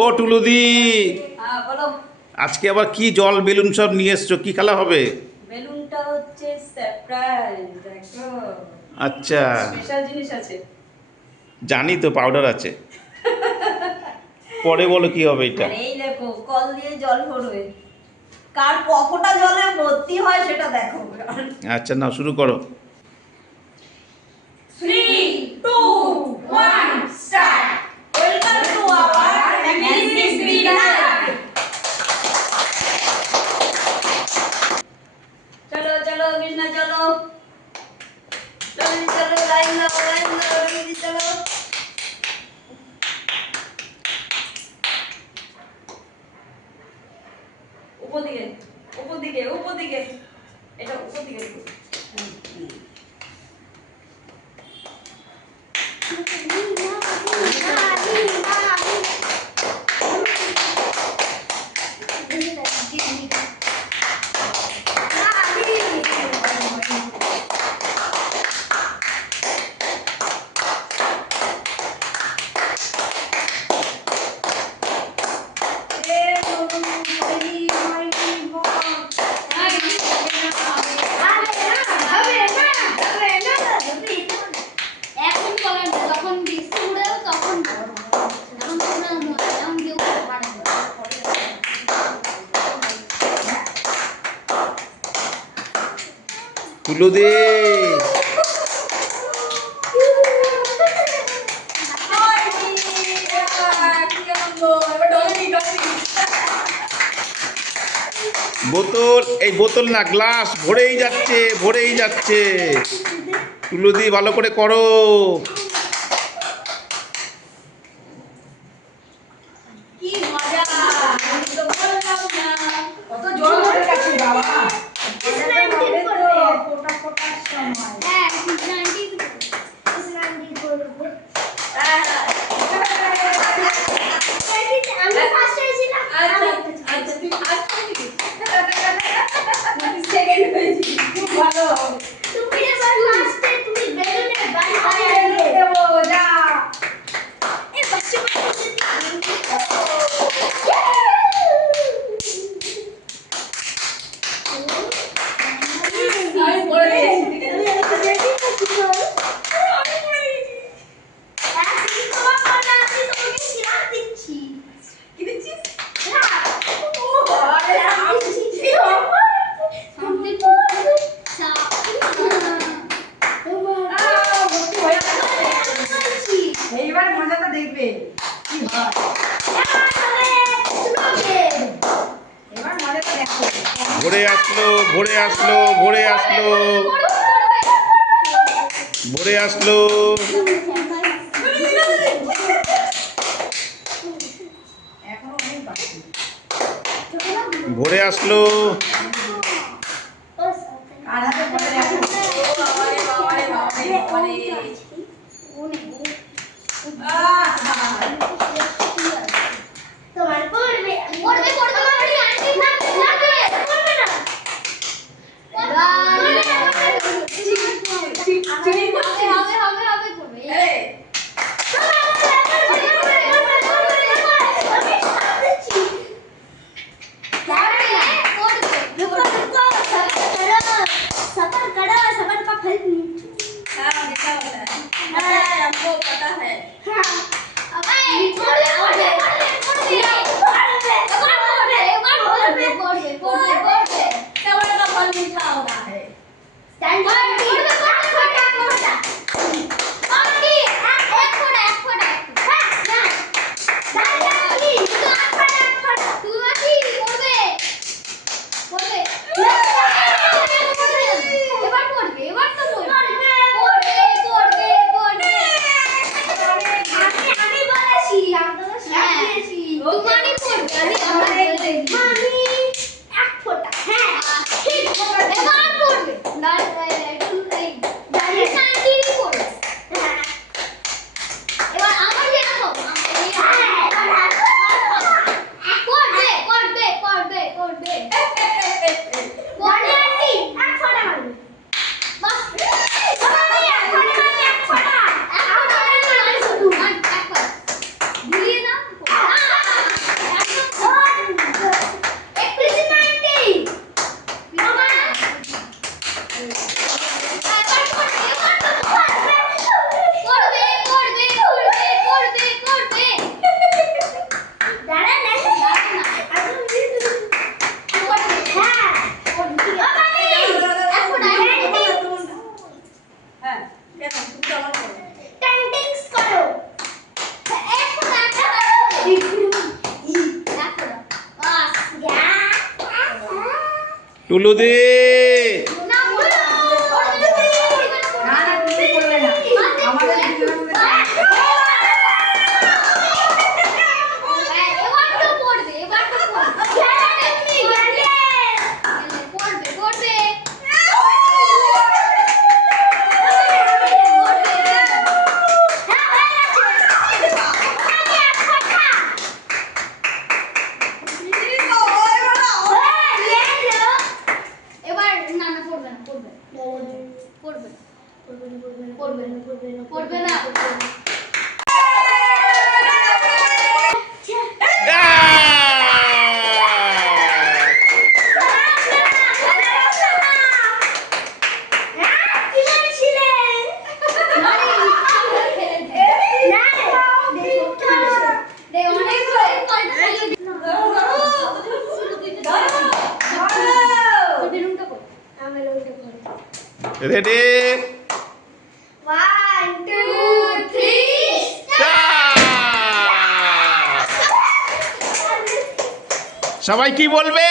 ও টুলুদি, হ্যাঁ বলো। আজকে আবার কি জল বেলুন সব নিয়ে এসছো, কি খেলা হবে? বেলুনটা হচ্ছে সারপ্রাইজ, দেখো আচ্ছা, স্পেশাল জিনিস আছে। জানি তো পাউডার আছে, পরে বলো কি হবে এটা। আর এই দেখো কল দিয়ে জল ভরবে, কার কতটা জলে ভর্তি হয় সেটা দেখো। আচ্ছা নাও শুরু করো। 3, 2, 1 start. Welcome to our magic webinar. চলো চলো কৃষ্ণা চলো, চলো চলো লাইন দাও দিদি চলো। উপর দিকে উপর দিকে উপর দিকে, এটা উপর দিকে দিবো। টুলুদি, বোতল, এই বোতল না গ্লাস ভরেই যাচ্ছে ভরেই যাচ্ছে। টুলুদি ভালো করে করো। কি মজা, আমি তো বললাম না কত জল ধরে রাখছি বাবা। ফোটা ফোটার সময় ভালো এইবার মজাটা দেখবে কি হয়। এবার মজাটা দেখো। ভরে আসলো ভরে আসলো ভরে আসলো ভরে আসলো এখনো অনেক বাকি। ভরে আসলো। আর হাতে পড়ে দেখো। বাবারে বাবারে বাবারে বাবারে। তোমার পড়বে পড়বে পড়বে মানে আন্টি থাকবে পড়বে না হবে হবে হবে পড়বে এই सफर करो सफर का फल मीठा हां लिखा होता है, पता है हमको पता है। अबे पढ़े पढ़े पढ़े पढ़े सबर का फल मीठा होता है। स्टैंड টুলুদি না তুমি করবে না আমাদের এবার তো পড়বে পড়বে এবার না পড়বে না পড়বে না রেডি One, two, three, সবাই কি বলবে?